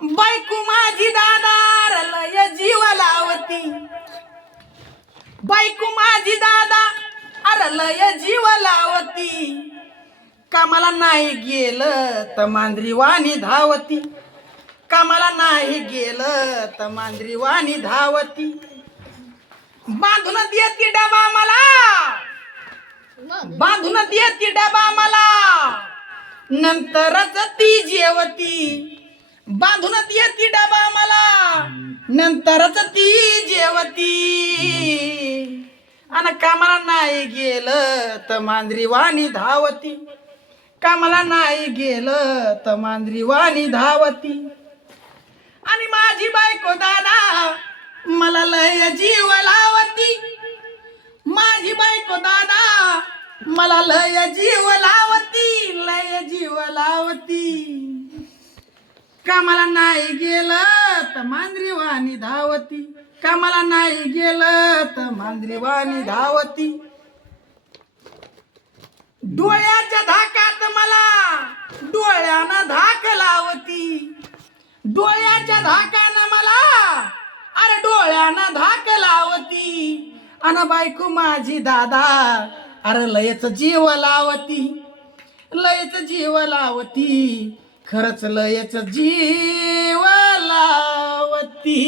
बायको माझी दादार लय जीव लावती, बायको माझी दादा अरे लय जीव लावती, कामाला नाही गेलं तर मांजरी वाणी धावती, कामाला नाही गेलं तर मांजरी वाणी धावती, बांधून देती डबा मला, बांधून देती डबा मला, नंतरच ती जेवती, बांधून देती डबा मला, नंतरच ती जेवती, आणि कामाला नाही गेलं तर मांजरी वाणी धावती, कामाला नाही गेलं तर मांजरी वाणी धावती, आणि माझी बायको दादा मला लय जीव लावती, माझी बायको दादा मला लय जीव लावती, लय जीव लावती, कामाला नाही गेलं तर मांजरी वाणी धावती, कामाला नाही गेलं तर मांजरी वाणी धावती, डोळ्याच्या धाकात मला डोळ्यानं धाक लावती, डोळ्याच्या धाकानं मला अरे डोळ्यानं धाक लावती, अन बायको माझी दादा अरे लयच जीव लावती, लयच जीव लावती, खरंच लयच जीव लावती.